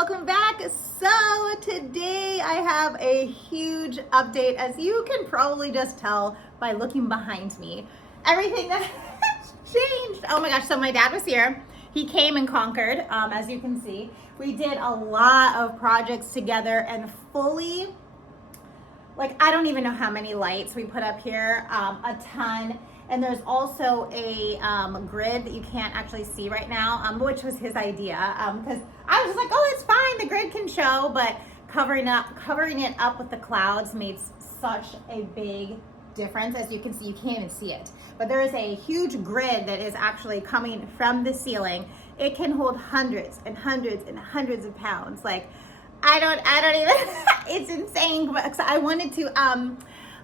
welcome back. So today I have a huge update, as you can probably just tell by looking behind me. Everything that has changed. Oh my gosh, so my dad was here. He came and conquered, as you can see. We did a lot of projects together and fully, like, I don't even know how many lights we put up here, a ton. And there's also a grid that you can't actually see right now, which was his idea. Because I was just like, oh, it's fine, the grid can show, but covering it up with the clouds made such a big difference. As you can see, you can't even see it. But there is a huge grid that is actually coming from the ceiling. It can hold hundreds and hundreds and hundreds of pounds. Like, I don't even, it's insane. So I wanted to,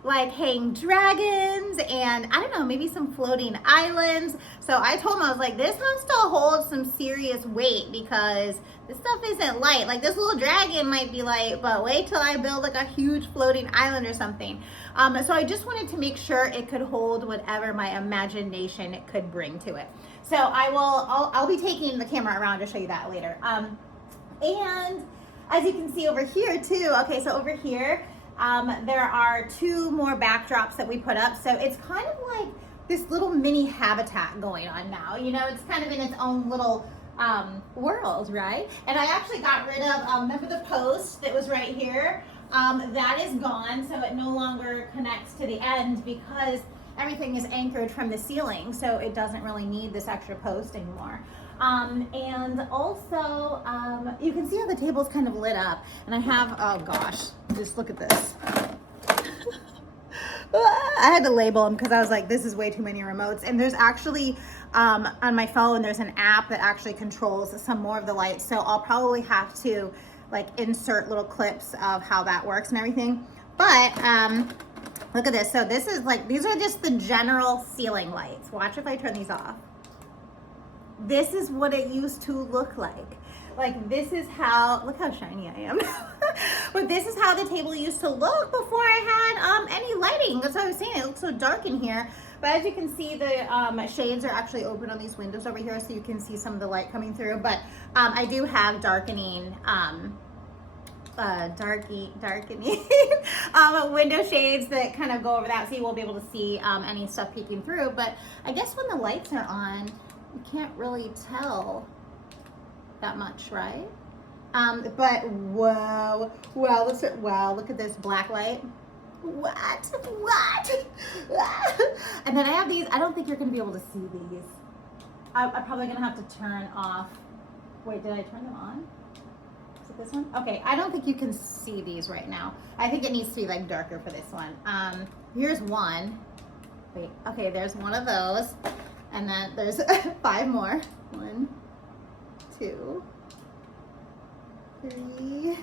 like, hang dragons and I don't know, maybe some floating islands. So I told him, I was like, this has to hold some serious weight because this stuff isn't light. Like, this little dragon might be light, but wait till I build like a huge floating island or something. So I just wanted to make sure it could hold whatever my imagination it could bring to it. So I'll be taking the camera around to show you that later. And as you can see over here too, okay, so over here, there are two more backdrops that we put up. So it's kind of like this little mini habitat going on now. You know, it's kind of in its own little world, right? And I actually got rid of, remember the post that was right here? That is gone, so it no longer connects to the end because everything is anchored from the ceiling, so it doesn't really need this extra post anymore. And also, you can see how the table's kind of lit up. And I have, oh gosh, just look at this. I had to label them because I was like, this is way too many remotes. And there's actually, on my phone, there's an app that actually controls some more of the lights. So I'll probably have to like insert little clips of how that works and everything. But, look at this. So this is like, these are just the general ceiling lights. Watch if I turn these off. This is what it used to look like. Like, this is how, look how shiny I am. But this is how the table used to look before I had any lighting. That's what I was saying, it looks so dark in here. But as you can see, the shades are actually open on these windows over here, so you can see some of the light coming through. But I do have darkening window shades that kind of go over that, so you won't be able to see any stuff peeking through. But I guess when the lights are on, you can't really tell that much, right? But whoa, wow, look at this Blacklight. What? And then I have these. I don't think you're gonna be able to see these. I'm probably gonna have to turn off. Wait, did I turn them on? Is it this one? Okay, I don't think you can see these right now. I think it needs to be like darker for this one. Here's one. Wait, okay, there's one of those. And then there's 5 more. 1, 2, 3,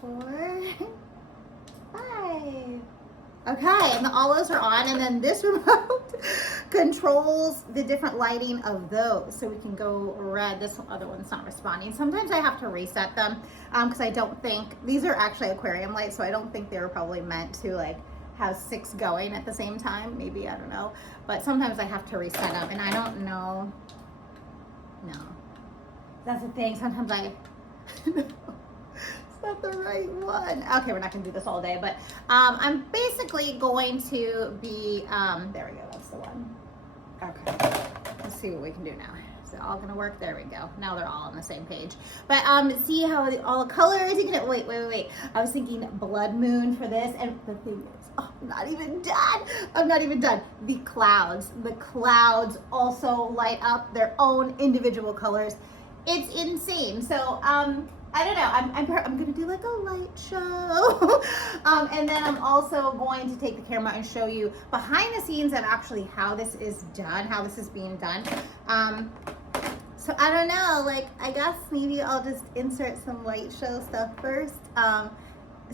4, 5. Okay, and all those are on. And then this remote controls the different lighting of those. So we can go red. This other one's not responding. Sometimes I have to reset them because I don't think, these are actually aquarium lights, so I don't think they were probably meant to like have 6 going at the same time. Maybe, I don't know. But sometimes I have to reset them and I don't know. No. That's the thing. Sometimes it's not the right one. Okay, we're not gonna do this all day, but I'm basically going to be, there we go, that's the one. Okay, let's see what we can do now. Is it all gonna work? There we go. Now they're all on the same page. But see how all the colors, you can, wait. I was thinking blood moon for this, and the thing is, oh, I'm not even done. I'm not even done. The clouds also light up their own individual colors. It's insane. So, I don't know, I'm gonna do like a light show. And then I'm also going to take the camera and show you behind the scenes of actually how this is done, how this is being done. So I don't know, like, I guess maybe I'll just insert some light show stuff first, so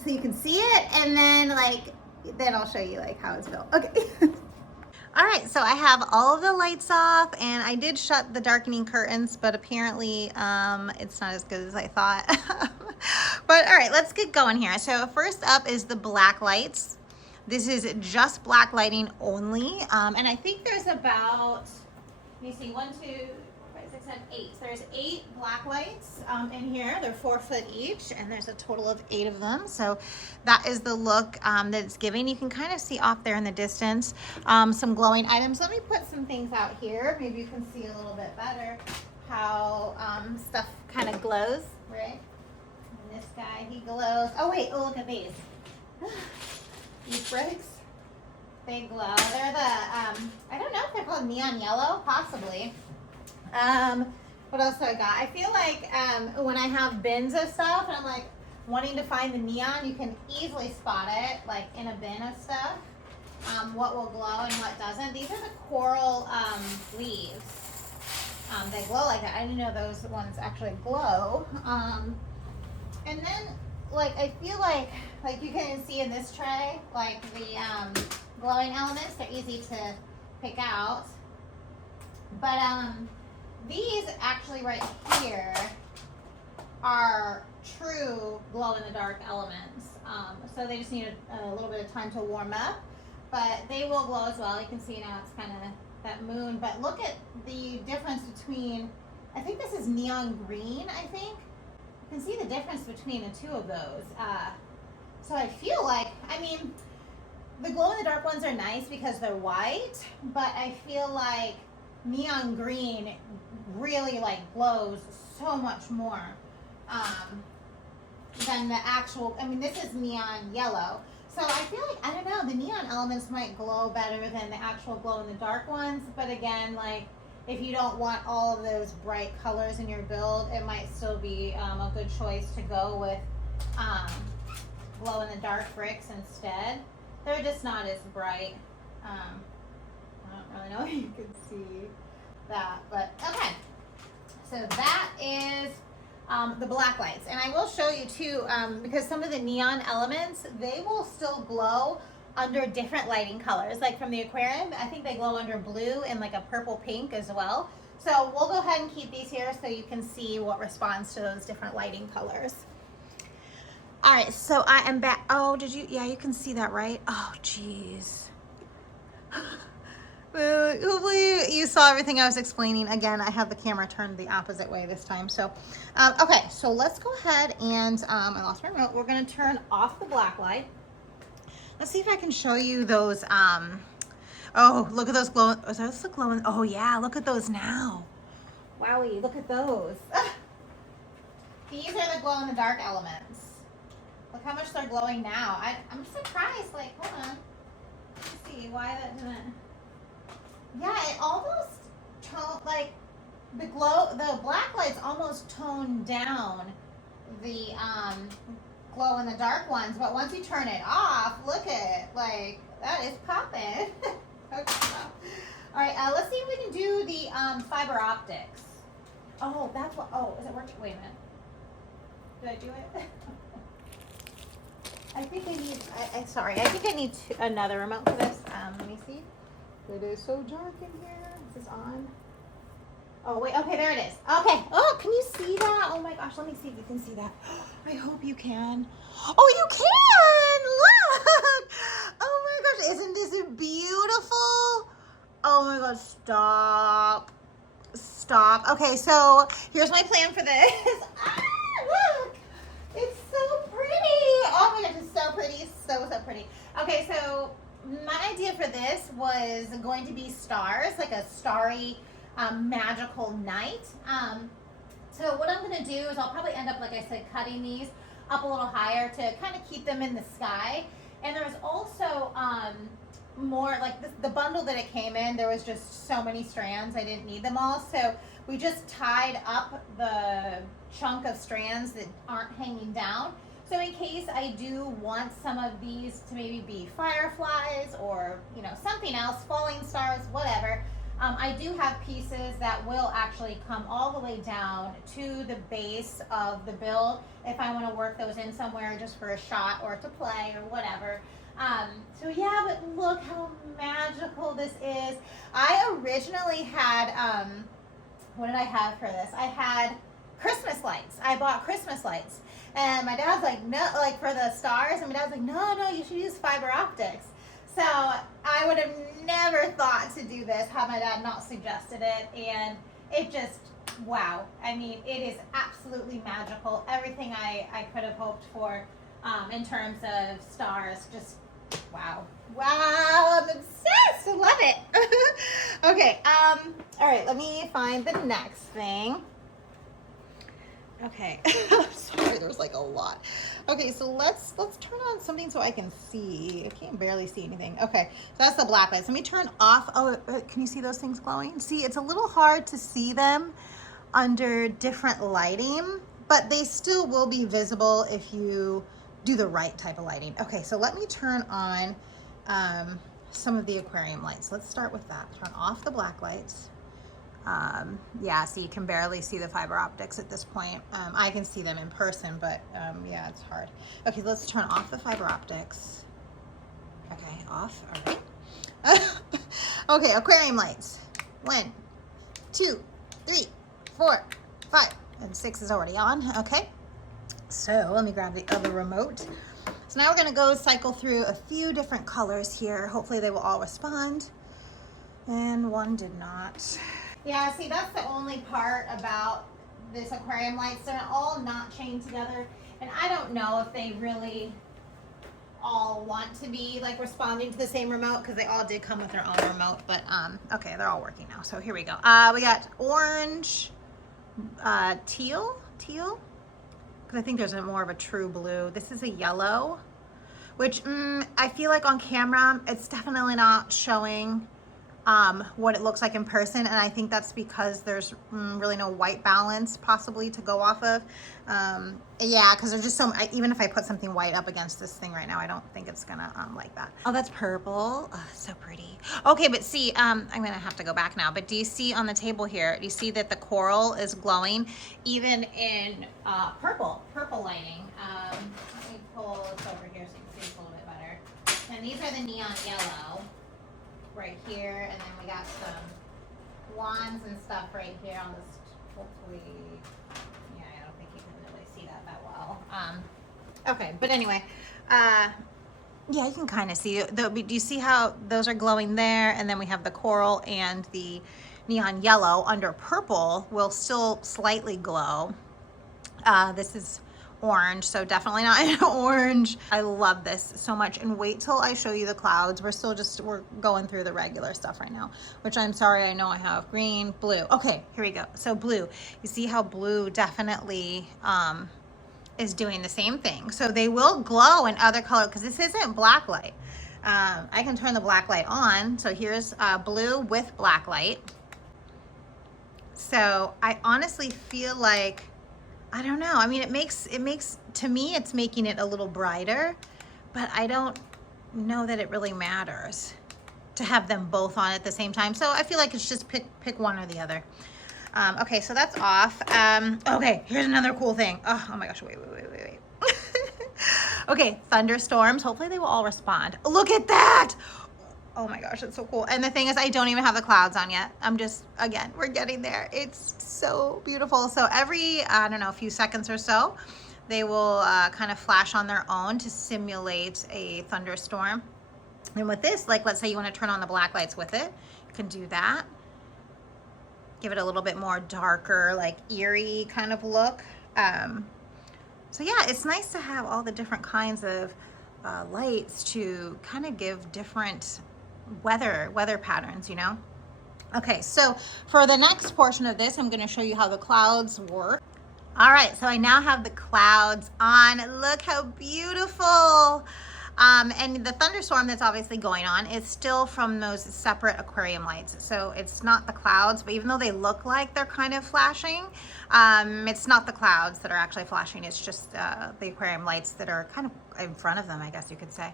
you can see it, and then then I'll show you like how it's built. Okay. All right, so I have all of the lights off and I did shut the darkening curtains, but apparently it's not as good as I thought. But all right, let's get going here. So first up is the black lights. This is just black lighting only. And I think there's about, let me see, 1, 2, 3, 4, 5, 6, said 8. So there's 8 black lights in here. They're 4 foot each, and there's a total of 8 of them. So that is the look that it's giving. You can kind of see off there in the distance some glowing items. Let me put some things out here. Maybe you can see a little bit better how stuff kind of glows, right? And this guy, he glows. Oh wait, oh look at these. These bricks, they glow. They're the, I don't know if they're called neon yellow, possibly. What else do I got? I feel like when I have bins of stuff and I'm like wanting to find the neon, you can easily spot it, like in a bin of stuff, what will glow and what doesn't. These are the coral leaves. They glow like that. I didn't know those ones actually glow. And then, like, I feel like you can see in this tray, like the glowing elements, they're easy to pick out. But these actually right here are true glow-in-the-dark elements. So they just need a little bit of time to warm up, but they will glow as well. You can see now it's kind of that moon, but look at the difference between, I think this is neon green, I think. You can see the difference between the two of those. So I feel like, I mean, the glow-in-the-dark ones are nice because they're white, but I feel like neon green really like glows so much more than the actual, I mean, this is neon yellow. So I feel like, I don't know, the neon elements might glow better than the actual glow-in-the-dark ones, but again, like, if you don't want all of those bright colors in your build, it might still be a good choice to go with glow-in-the-dark bricks instead. They're just not as bright. I don't really know if you can see that, but okay. So that is the black lights. And I will show you too, because some of the neon elements, they will still glow under different lighting colors. Like from the aquarium, I think they glow under blue and like a purple pink as well. So we'll go ahead and keep these here so you can see what responds to those different lighting colors. All right, so I am back. Oh, did you? Yeah, you can see that, right? Oh, geez. Well, hopefully you saw everything I was explaining. Again, I have the camera turned the opposite way this time. So, okay, so let's go ahead and, I lost my remote. We're gonna turn off the black light. Let's see if I can show you those, oh, look at those glowing, is those the glowing? Oh yeah, look at those now. Wowie, look at those. These are the glow-in-the-dark elements. Look how much they're glowing now. I'm surprised, like, hold on. Let's see why that didn't. Yeah, it almost toned, like, the black lights almost toned down the glow-in-the-dark ones, but once you turn it off, look at it, like, that is popping. Okay. All right, let's see if we can do the fiber optics. Oh, that's what, oh, is it working? Wait a minute. Did I do it? I think I need, sorry, I think I need another remote for this. Let me see. It is so dark in here. Is this on? Oh, wait, okay, there it is. Okay, oh, can you see that? Oh my gosh, let me see if you can see that. I hope you can. Oh, you can, look. Oh my gosh, isn't this beautiful? Oh my gosh, stop. Stop. Okay, so here's my plan for this. Ah, look. It's so pretty. Oh my gosh, it's so pretty. So pretty. Okay, so my idea for this was going to be stars, like a starry, magical night. So what I'm going to do is I'll probably end up, like I said, cutting these up a little higher to kind of keep them in the sky. And there's also more, like the bundle that it came in, there was just so many strands, I didn't need them all. So we just tied up the chunk of strands that aren't hanging down. So in case I do want some of these to maybe be fireflies or, you know, something else, falling stars, whatever, I do have pieces that will actually come all the way down to the base of the build if I want to work those in somewhere just for a shot or to play or whatever. So yeah, but look how magical this is. I originally had, what did I have for this? I had Christmas lights. I bought Christmas lights. And my dad's like, no, like for the stars. And my dad's like, no, you should use fiber optics. So I would have never thought to do this had my dad not suggested it. And it just wow. I mean, it is absolutely magical. Everything I could have hoped for in terms of stars. Just wow. Wow, I'm obsessed. I love it. Okay, all right, let me find the next thing. Okay. Sorry, there's like a lot. Okay, so let's turn on something so I can see. I can't barely see anything. Okay, so that's the black lights. Let me turn off. Oh, can you see those things glowing? See, it's a little hard to see them under different lighting, but they still will be visible if you do the right type of lighting. Okay, so let me turn on some of the aquarium lights. Let's start with that. Turn off the black lights. Yeah, so you can barely see the fiber optics at this point. I can see them in person, but yeah, it's hard. Okay, let's turn off the fiber optics. Okay, off, all right. Okay, aquarium lights. 1, 2, 3, 4, 5, and 6 is already on. Okay, so let me grab the other remote. So now we're gonna go cycle through a few different colors here. Hopefully they will all respond. And one did not. Yeah, see, that's the only part about this aquarium lights. They're all not chained together. And I don't know if they really all want to be like responding to the same remote, because they all did come with their own remote. But okay, they're all working now. So here we go. We got orange, teal, because I think there's more of a true blue. This is a yellow, which I feel like on camera, it's definitely not showing what it looks like in person, and I think that's because there's really no white balance possibly to go off of. Yeah, because there's just so even if I put something white up against this thing right now, I don't think it's gonna like that. Oh, that's purple. Oh, so pretty. Okay, but see, I'm gonna have to go back now, but do you see on the table here, do you see that the coral is glowing even in purple lighting? Let me pull this over here so you can see this a little bit better. And these are the neon yellow right here, and then we got some wands and stuff right here on this. Hopefully, yeah, I don't think you can really see that well. Okay, but anyway, yeah, you can kind of see. Do you see how those are glowing there? And then we have the coral and the neon yellow under purple will still slightly glow. This is orange, so definitely not in orange. I love this so much, and wait till I show you the clouds. We're going through the regular stuff right now, which I'm sorry, I know I have green, blue. Okay, here we go. So blue, you see how blue definitely is doing the same thing. So they will glow in other color, because this isn't blacklight. I can turn the blacklight on. So here's blue with blacklight. So I honestly feel like, I don't know. I mean, it makes, to me, it's making it a little brighter, but I don't know that it really matters to have them both on at the same time. So I feel like it's just pick one or the other. Okay, so that's off. Okay, here's another cool thing. Oh my gosh, wait. Okay, thunderstorms. Hopefully they will all respond. Look at that. Oh my gosh, it's so cool. And the thing is, I don't even have the clouds on yet. I'm just, again, we're getting there. It's so beautiful. So every, I don't know, a few seconds or so, they will kind of flash on their own to simulate a thunderstorm. And with this, like, let's say you want to turn on the black lights with it, you can do that. Give it a little bit more darker, like eerie kind of look. So yeah, it's nice to have all the different kinds of lights to kind of give different weather patterns, you know? Okay, so for the next portion of this, I'm going to show you how the clouds work. All right, so I now have the clouds on. Look how beautiful. And the thunderstorm that's obviously going on is still from those separate aquarium lights. So it's not the clouds, but even though they look like they're kind of flashing, it's not the clouds that are actually flashing. It's just the aquarium lights that are kind of in front of them, I guess you could say.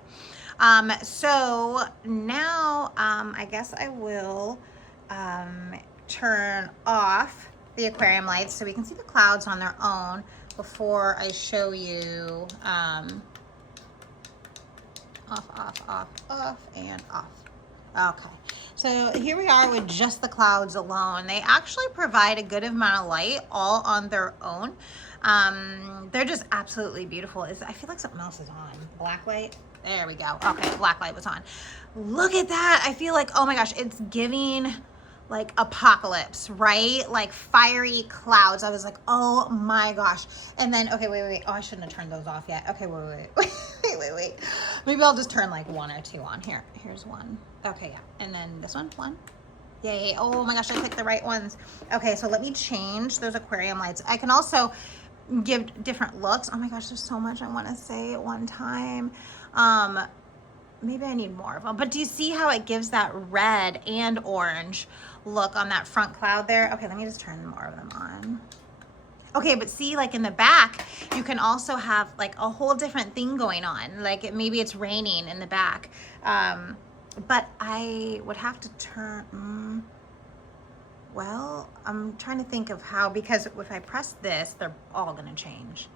So now I guess I will turn off the aquarium lights so we can see the clouds on their own before I show you off, and off. Okay, so here we are with just the clouds alone. They actually provide a good amount of light all on their own. They're just absolutely beautiful. I feel like something else is on. Black light. There we go. Okay, black light was on. Look at that. I feel like, oh my gosh, it's giving like apocalypse, right? Like fiery clouds. I was like, oh my gosh. And then, okay, wait. Oh, I shouldn't have turned those off yet. Okay, wait. Maybe I'll just turn like 1 or 2 on here. Here's one. Okay, yeah. And then this one. Yay. Oh my gosh, I picked the right ones. Okay, so let me change those aquarium lights. I can also give different looks. Oh my gosh, there's so much I want to say at one time. Maybe I need more of them, but do you see how it gives that red and orange look on that front cloud there? Okay, let me just turn more of them on. Okay, but see, like in the back, you can also have like a whole different thing going on. Like maybe it's raining in the back. But I would have to turn, well, I'm trying to think of how, because if I press this, they're all gonna change.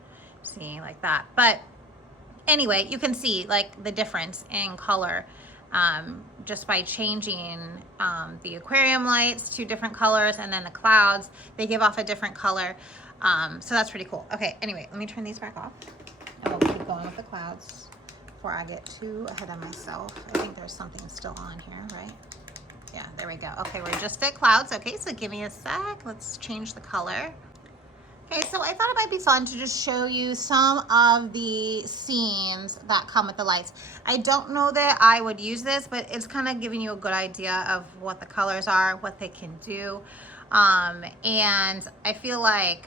See, like that. But anyway, you can see like the difference in color just by changing the aquarium lights to different colors, and then the clouds, they give off a different color. So that's pretty cool. Okay, anyway, let me turn these back off and we'll keep going with the clouds before I get too ahead of myself. I think there's something still on here, right? Yeah, there we go. Okay, we're just at clouds. Okay, so give me a sec. Let's change the color. Okay, so I thought it might be fun to just show you some of the scenes that come with the lights. I don't know that I would use this, but it's kind of giving you a good idea of what the colors are, what they can do. And I feel like,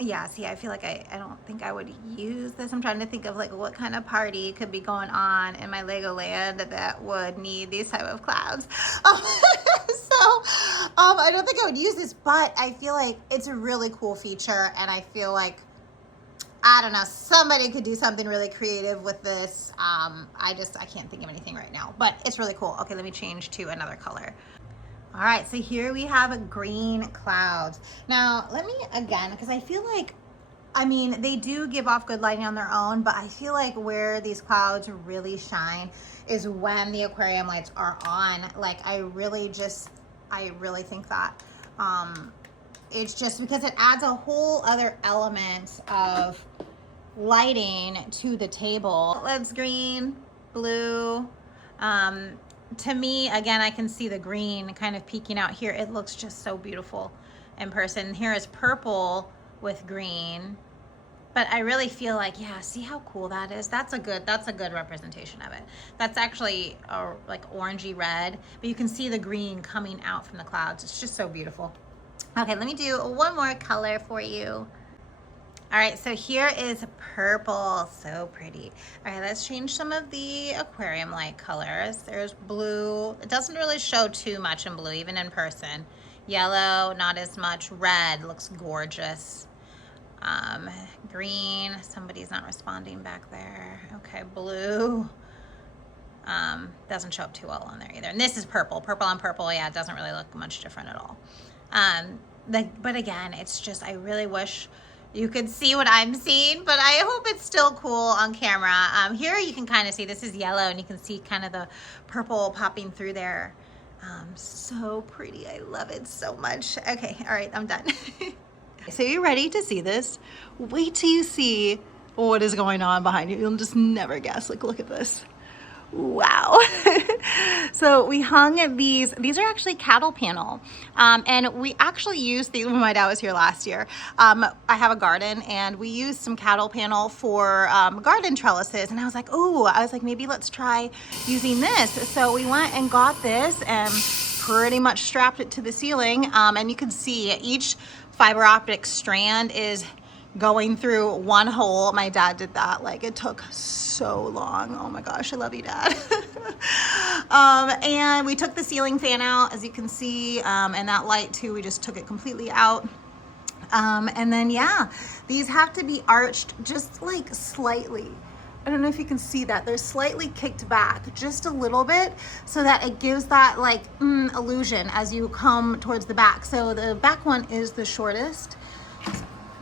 yeah, see, I feel like I don't think I would use this. I'm trying to think of like what kind of party could be going on in my Legoland that would need these type of clouds. I don't think I would use this, but I feel like it's a really cool feature, and I feel like, I don't know, somebody could do something really creative with this. I can't think of anything right now, but it's really cool. Okay, let me change to another color. All right, so here we have green clouds. Now, let me, again, because I feel like, I mean, they do give off good lighting on their own, but I feel like where these clouds really shine is when the aquarium lights are on. Like, I really think that. It's just because it adds a whole other element of lighting to the table. Let's green, blue. To me, again, I can see the green kind of peeking out here. It looks just so beautiful in person. Here is purple with green, but I really feel like, yeah, see how cool that is? That's a good representation of it. That's actually like orangey red, but you can see the green coming out from the clouds. It's just so beautiful. Okay, let me do one more color for you. All right, so here is purple, so pretty. All right, let's change some of the aquarium light colors. There's blue. It doesn't really show too much in blue, even in person. Yellow, not as much. Red looks gorgeous. Green, somebody's not responding back there. Okay, blue. Doesn't show up too well on there either. And this is purple. Purple on purple, yeah, it doesn't really look much different at all. But again, it's just, I really wish you could see what I'm seeing, but I hope it's still cool on camera. Here you can kind of see, this is yellow, and you can see kind of the purple popping through there. So pretty, I love it so much. Okay, all right, I'm done. So you ready to see this? Wait till you see what is going on behind you. You'll just never guess. Like, look at this. Wow. So we hung these are actually cattle panel. And we actually used these when my dad was here last year. I have a garden, and we used some cattle panel for garden trellises. And I was like, maybe let's try using this. So we went and got this and pretty much strapped it to the ceiling. And you can see each fiber optic strand is going through one hole. My dad did that. Like, it took so long. Oh my gosh, I love you, Dad. And we took the ceiling fan out, as you can see, and that light too, we just took it completely out. And then, yeah, these have to be arched just like slightly. I don't know if you can see that. They're slightly kicked back just a little bit, so that it gives that like illusion as you come towards the back. So the back one is the shortest.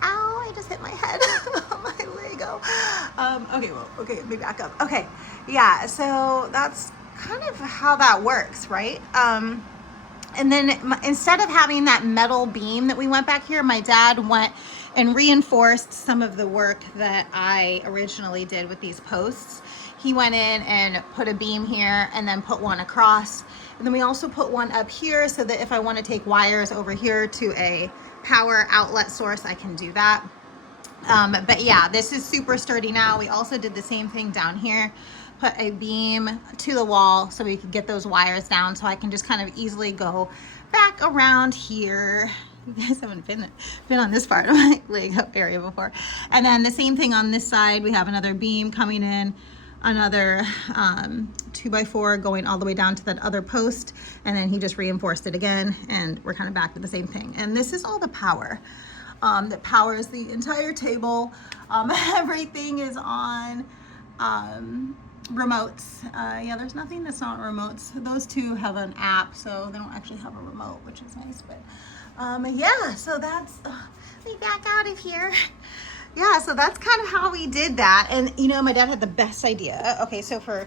Ow, I just hit my head on my Lego. Okay, let me back up. Okay, yeah, so that's kind of how that works, right? And then instead of having that metal beam that we went back here, my dad went and reinforced some of the work that I originally did with these posts. he went in and put a beam here and then put one across. And then we also put one up here so that if I want to take wires over here to a power outlet source, I can do that. But yeah, this is super sturdy now. We also did the same thing down here, put a beam to the wall so we could get those wires down, so I can just kind of easily go back around here. You guys haven't been on this part of my Lego area before. And then the same thing on this side. We have another beam coming in, another 2x4 going all the way down to that other post, and then he just reinforced it again, and we're kind of back to the same thing. And this is all the power that powers the entire table. Everything is on remotes. Yeah, there's nothing that's not remotes. Those two have an app, so they don't actually have a remote, which is nice. But yeah, so that's let me back out of here. Yeah, so that's kind of how we did that. And you know, my dad had the best idea. Okay, so for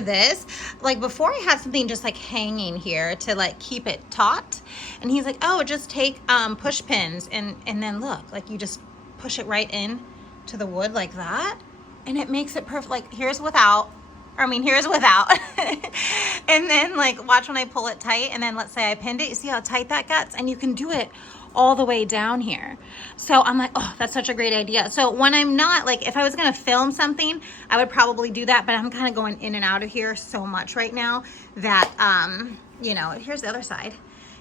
this, like before I had something just like hanging here to like keep it taut, and he's like, oh, just take push pins and then look, like you just push it right in to the wood like that, and it makes it perfect. Like here's without, and then like watch when I pull it tight, and then let's say I pinned it, you see how tight that gets, and you can do it all the way down here. So I'm like, oh, that's such a great idea. So when I'm not, like if I was gonna film something, I would probably do that, but I'm kind of going in and out of here so much right now that, you know, here's the other side.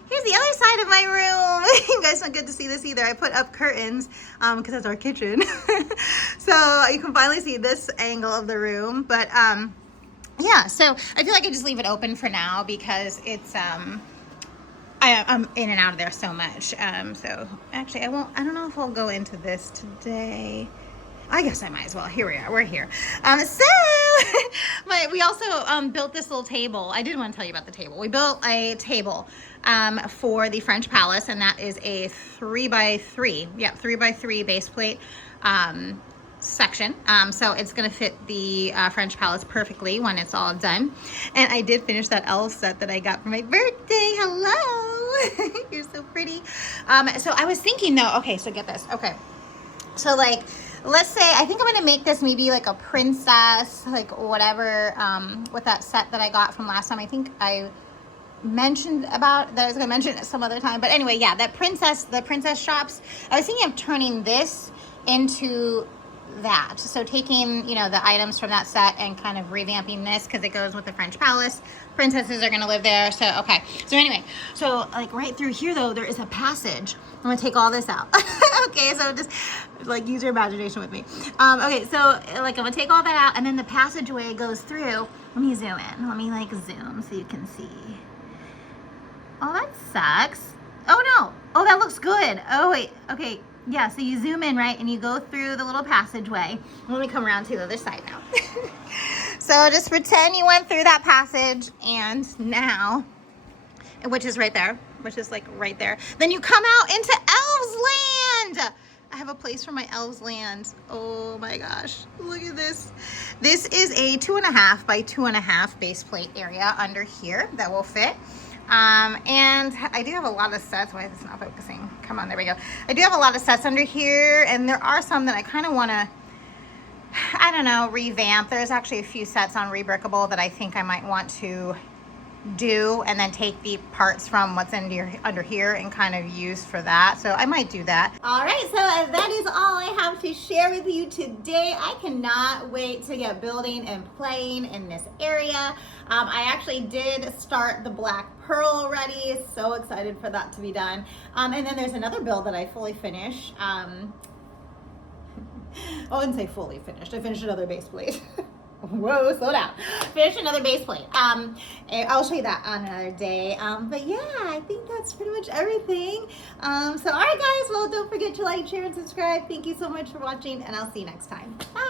Here's the other side of my room. You guys don't get to see this either. I put up curtains because that's our kitchen. So you can finally see this angle of the room. But yeah, so I feel like I just leave it open for now because it's, I'm in and out of there so much. So actually I don't know if I'll go into this today. I guess I might as well. Here we are, we're here. So we also built this little table. I did want to tell you about the table. We built a table for the French Palace, and that is a 3x3. Yeah, 3x3 base plate section. So it's gonna fit the French Palace perfectly when it's all done. And I did finish that elf set that I got for my birthday. Hello. You're so pretty. So I was thinking though, okay, so get this. Okay, so like let's say I think I'm gonna make this maybe like a princess, like whatever, with that set that I got from last time. I think I mentioned about that I was gonna mention it some other time, but anyway, yeah, the princess shops. I was thinking of turning this into that, so taking, you know, the items from that set and kind of revamping this because it goes with the French Palace. Princesses are gonna live there. So okay, so anyway, so like right through here though, there is a passage. I'm gonna take all this out. Okay, so just like use your imagination with me. Okay, so like I'm gonna take all that out, and then the passageway goes through. Let me zoom in. Let me like zoom so you can see. Oh, that sucks. Oh no. Oh, that looks good. Oh wait. Okay. Yeah, so you zoom in, right, and you go through the little passageway. Let me come around to the other side now. So just pretend you went through that passage, and now, which is right there, which is like right there. Then you come out into Elves Land. I have a place for my Elves Land. Oh my gosh, look at this. This is a 2.5 by 2.5 base plate area under here that will fit. And I do have a lot of sets. Why is this not focusing? Come on, there we go. I do have a lot of sets under here, and there are some that I kind of want to, I don't know, revamp. There's actually a few sets on Rebrickable that I think I might want to do, and then take the parts from what's under here and kind of use for that. So I might do that. All right, so that is all I have to share with you today. I cannot wait to get building and playing in this area. I actually did start the Black Pearl already. So excited for that to be done. And then there's another build that I fully finished. I wouldn't say fully finished. I finished another base plate. Whoa, slow down. Finish another base plate. I'll show you that on another day. But yeah, I think that's pretty much everything. So all right guys, well, don't forget to like, share, and subscribe. Thank you so much for watching, and I'll see you next time. Bye.